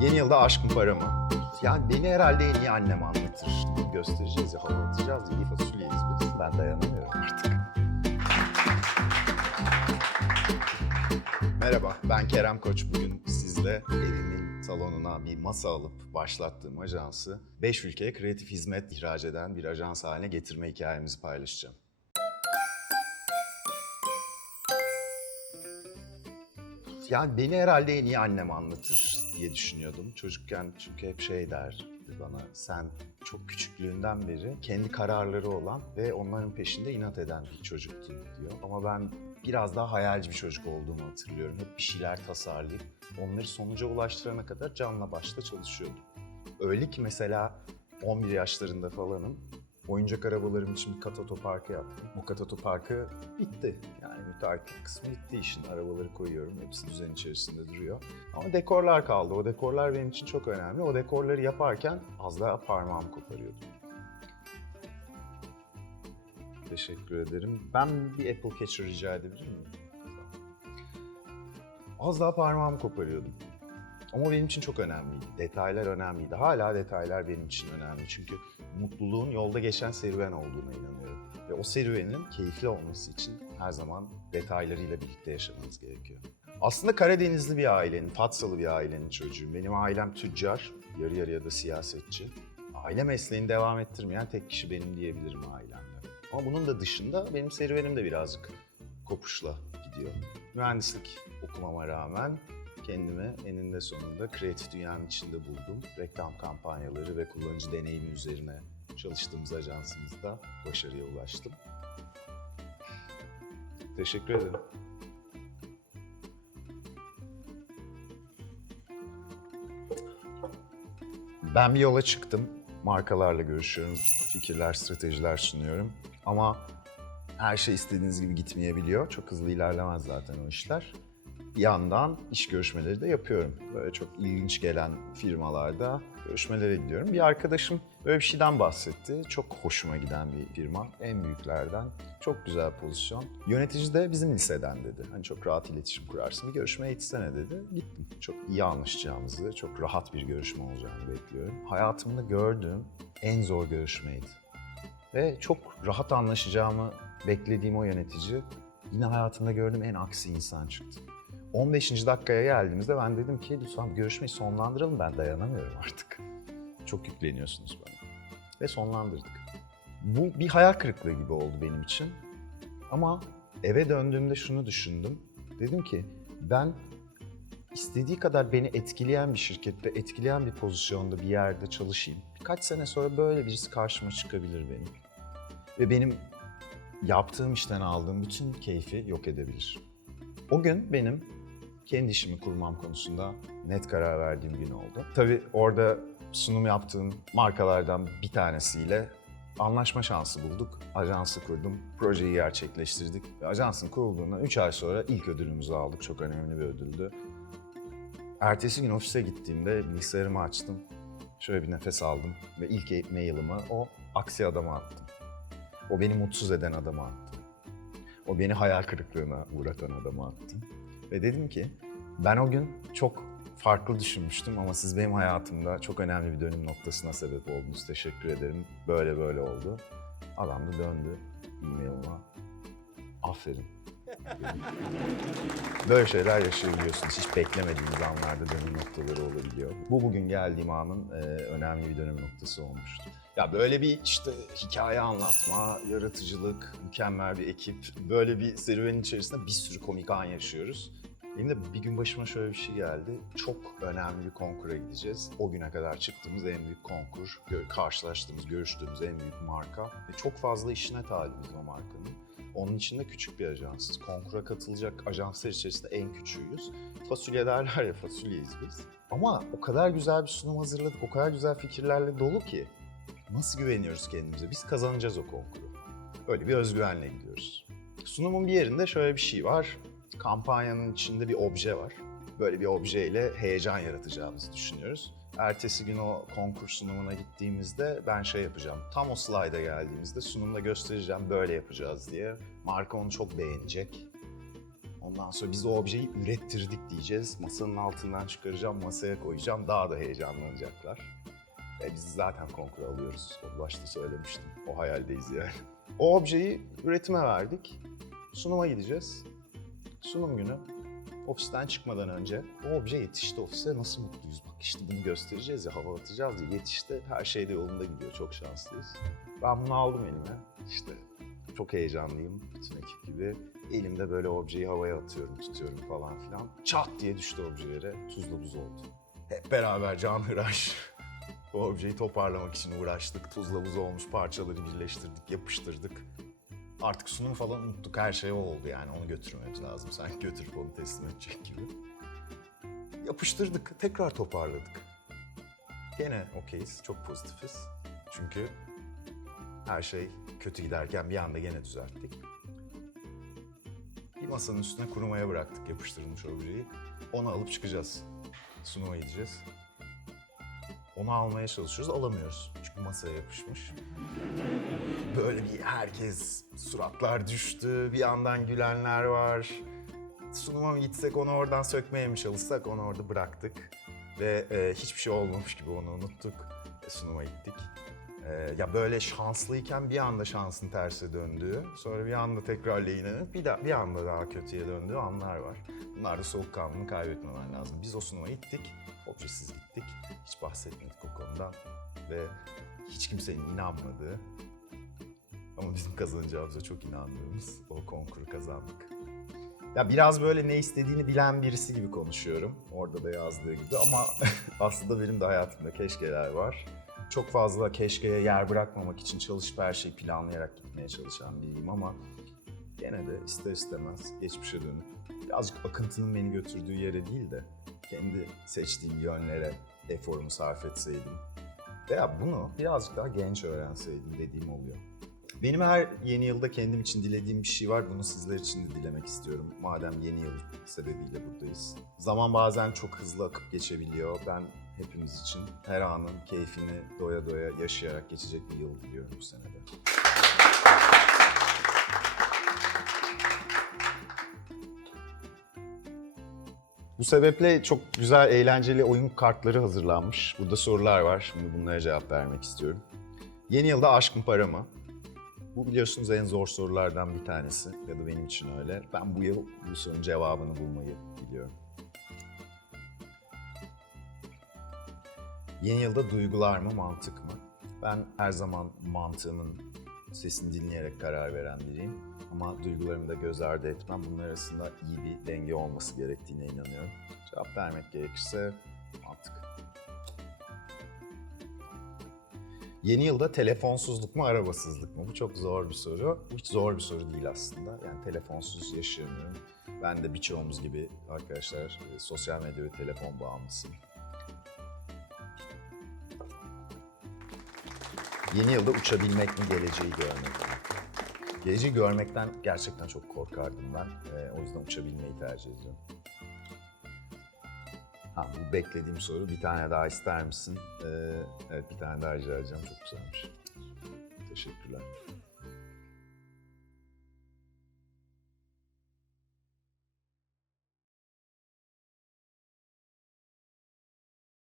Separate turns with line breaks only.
Yeni yılda aşk mı para mı? Yani beni herhalde en iyi annem anlatır. Göstereceğiz ya, hava atacağız ya, iyi fasulyeyiz biz. Ben dayanamıyorum artık. Merhaba, ben Kerem Koç. Bugün sizle evimin salonuna bir masa alıp başlattığım ajansı 5 ülkeye kreatif hizmet ihraç eden bir ajans haline getirme hikayemizi paylaşacağım. Yani beni herhalde en iyi annem anlatır diye düşünüyordum. Çocukken çünkü hep şey derdi bana, sen çok küçüklüğünden beri kendi kararları olan ve onların peşinde inat eden bir çocuktun diyor. Ama ben biraz daha hayalci bir çocuk olduğumu hatırlıyorum. Hep bir şeyler tasarlayıp onları sonuca ulaştırana kadar canla başla çalışıyordum. Öyle ki mesela 11 yaşlarında falanım. Oyuncak arabalarım için bir kat yaptım. O kat bitti. Yani müteahhitlik kısmı bitti işin. Arabaları koyuyorum. Hepsi düzen içerisinde duruyor. Ama dekorlar kaldı. O dekorlar benim için çok önemli. O dekorları yaparken az daha parmağımı koparıyordum. Teşekkür ederim. Ben bir Apple Catcher rica edebilir miyim? Az daha parmağımı koparıyordum. Ama benim için çok önemliydi. Detaylar önemliydi. Hala detaylar benim için önemli. Çünkü mutluluğun yolda geçen serüven olduğuna inanıyorum. Ve o serüvenin keyifli olması için her zaman detaylarıyla birlikte yaşamanız gerekiyor. Aslında Karadenizli bir ailenin, Fatsalı bir ailenin çocuğuyum. Benim ailem tüccar, yarı yarıya da siyasetçi. Aile mesleğini devam ettirmeyen tek kişi benim diyebilirim ailemde. Ama bunun da dışında benim serüvenim de birazcık kopuşla gidiyor. Mühendislik okumama rağmen kendimi eninde sonunda kreatif dünyanın içinde buldum. Reklam kampanyaları ve kullanıcı deneyimi üzerine çalıştığımız ajansımızda başarıya ulaştım. Teşekkür ederim. Ben bir yola çıktım. Markalarla görüşüyorum, fikirler, stratejiler sunuyorum. Ama her şey istediğiniz gibi gitmeyebiliyor. Çok hızlı ilerlemez zaten o işler. Yandan iş görüşmeleri de yapıyorum. Böyle çok ilginç gelen firmalarda görüşmelere gidiyorum. Bir arkadaşım böyle bir şeyden bahsetti. Çok hoşuma giden bir firma. En büyüklerden. Çok güzel pozisyon. Yönetici de bizim liseden dedi. Hani çok rahat iletişim kurarsın. Bir görüşmeye gitsene dedi. Gittim. Çok iyi anlaşacağımızı, çok rahat bir görüşme olacağını bekliyorum. Hayatımda gördüğüm en zor görüşmeydi. Ve çok rahat anlaşacağımı beklediğim o yönetici yine hayatımda gördüğüm en aksi insan çıktı. 15. dakikaya geldiğimizde ben dedim ki lütfen görüşmeyi sonlandıralım ben dayanamıyorum artık. Çok yükleniyorsunuz bana. Ve sonlandırdık. Bu bir hayal kırıklığı gibi oldu benim için. Ama eve döndüğümde şunu düşündüm. Dedim ki ben istediği kadar beni etkileyen bir şirkette, etkileyen bir pozisyonda bir yerde çalışayım. Birkaç sene sonra böyle birisi karşıma çıkabilir benim. Ve benim yaptığım işten aldığım bütün keyfi yok edebilir. O gün benim kendi işimi kurmam konusunda net karar verdiğim gün oldu. Tabii orada sunum yaptığım markalardan bir tanesiyle anlaşma şansı bulduk. Ajansı kurdum, projeyi gerçekleştirdik. Ajansın kurulduğundan 3 ay sonra ilk ödülümüzü aldık. Çok önemli bir ödüldü. Ertesi gün ofise gittiğimde bilgisayarımı açtım. Şöyle bir nefes aldım ve ilk mailimi o aksi adama attım. O beni mutsuz eden adama attım. O beni hayal kırıklığına uğratan adama attım. Ve dedim ki ben o gün çok farklı düşünmüştüm ama siz benim hayatımda çok önemli bir dönüm noktasına sebep oldunuz. Teşekkür ederim. Böyle böyle oldu. Adam da döndü e-mailime. Aferin. Böyle şeyler yaşayabiliyorsunuz. Hiç beklemediğiniz anlarda dönüm noktaları olabiliyor. Bu bugün geldiğim anın e, önemli bir dönüm noktası olmuştu. Ya böyle bir işte hikaye anlatma, yaratıcılık, mükemmel bir ekip, böyle bir serüvenin içerisinde bir sürü komik an yaşıyoruz. Benim de bir gün başıma şöyle bir şey geldi. Çok önemli bir konkura gideceğiz. O güne kadar çıktığımız en büyük konkur, karşılaştığımız, görüştüğümüz en büyük marka. Ve çok fazla işine talibiz o markanın. Onun için de küçük bir ajansız. Konkura katılacak ajanslar içerisinde en küçüğüyüz. Fasulye derler ya, fasulyeyiz biz. Ama o kadar güzel bir sunum hazırladık, o kadar güzel fikirlerle dolu ki. Nasıl güveniyoruz kendimize? Biz kazanacağız o konkuru. Öyle bir özgüvenle gidiyoruz. Sunumun bir yerinde şöyle bir şey var. Kampanyanın içinde bir obje var. Böyle bir objeyle heyecan yaratacağımızı düşünüyoruz. Ertesi gün o konkur sunumuna gittiğimizde ben şey yapacağım. Tam o slayda geldiğimizde sunumda göstereceğim böyle yapacağız diye. Marka onu çok beğenecek. Ondan sonra biz o objeyi ürettirdik diyeceğiz. Masanın altından çıkaracağım, masaya koyacağım. Daha da heyecanlanacaklar. Ve biz zaten konkur alıyoruz. O başta söylemiştim. O hayaldeyiz yani. O objeyi üretime verdik. Sunuma gideceğiz. Sunum günü ofisten çıkmadan önce o obje yetişti ofise nasıl mutluyuz. Bak işte bunu göstereceğiz ya hava atacağız diye yetişti. Her şey de yolunda gidiyor. Çok şanslıyız. Ben bunu aldım elime. İşte çok heyecanlıyım bütün ekip gibi. Elimde böyle objeyi havaya atıyorum, tutuyorum falan filan. Çat diye düştü obje yere. Tuzla buz oldu. Hep beraber can hıraş. Bu objeyi toparlamak için uğraştık. Tuzla buz olmuş parçaları birleştirdik, yapıştırdık. Artık sunum falan unuttuk. Her şey o oldu yani. Onu götürmemiz lazım. Sanki götürüp onu teslim edecek gibi. Yapıştırdık. Tekrar toparladık. Gene okeyiz. Çok pozitifiz. Çünkü her şey kötü giderken bir anda gene düzelttik. Bir masanın üstüne kurumaya bıraktık yapıştırılmış objeyi. Onu alıp çıkacağız. Sunuma gideceğiz. Onu almaya çalışıyoruz, alamıyoruz. Masaya yapışmış. Böyle bir herkes, suratlar düştü, bir yandan gülenler var. Sunuma mı gitsek, onu oradan sökmeye mi çalışsak, onu orada bıraktık. Ve e, hiçbir şey olmamış gibi onu unuttuk. E, sunuma gittik. E, ya böyle şanslıyken bir anda şansın terse döndüğü, sonra bir anda tekrar lehine, bir, da, bir anda daha kötüye döndüğü anlar var. Bunlarda soğukkanlılığını kaybetmemen lazım. Biz o sunuma gittik, objesiz gittik. Hiç bahsetmedik o konudan. Ve hiç kimsenin inanmadığı ama bizim kazanacağımıza çok inandığımız o konkuru kazandık. Ya biraz böyle ne istediğini bilen birisi gibi konuşuyorum. Orada da yazdığı gibi ama aslında benim de hayatımda keşkeler var. Çok fazla keşkeye yer bırakmamak için çalışıp her şeyi planlayarak gitmeye çalışan biriyim ama gene de ister istemez geçmişe dönüp birazcık akıntının beni götürdüğü yere değil de kendi seçtiğim yönlere eforumu sarf etseydim veya bunu birazcık daha genç öğrenseydim dediğim oluyor. Benim her yeni yılda kendim için dilediğim bir şey var. Bunu sizler için de dilemek istiyorum. Madem yeni yıl sebebiyle buradayız. Zaman bazen çok hızlı akıp geçebiliyor. Ben hepimiz için her anın keyfini doya doya yaşayarak geçecek bir yıl diliyorum bu senede. Bu sebeple çok güzel, eğlenceli oyun kartları hazırlanmış. Burada sorular var. Şimdi bunlara cevap vermek istiyorum. Yeni yılda aşk mı para mı? Bu biliyorsunuz en zor sorulardan bir tanesi. Ya da benim için öyle. Ben bu yıl bu sorunun cevabını bulmayı biliyorum. Yeni yılda duygular mı, mantık mı? Ben her zaman mantığımın sesini dinleyerek karar veren biriyim. Ama duygularımı da göz ardı etmem. Bunlar arasında iyi bir denge olması gerektiğine inanıyorum. Cevap vermek gerekirse mantık. Yeni yılda telefonsuzluk mu, arabasızlık mı? Bu çok zor bir soru. Bu hiç zor bir soru değil aslında. Yani telefonsuz yaşayamıyorum. Ben de birçoğumuz gibi arkadaşlar e, sosyal medya ve telefon bağımlısıyım. Yeni yılda uçabilmek mi, geleceği görmek mi? Geleceği görmekten gerçekten çok korkardım ben. Ee, o yüzden uçabilmeyi tercih ediyorum. Ha, bu beklediğim soru. Bir tane daha ister misin? Ee, evet, bir tane daha rica edeceğim. Çok güzelmiş. Teşekkürler.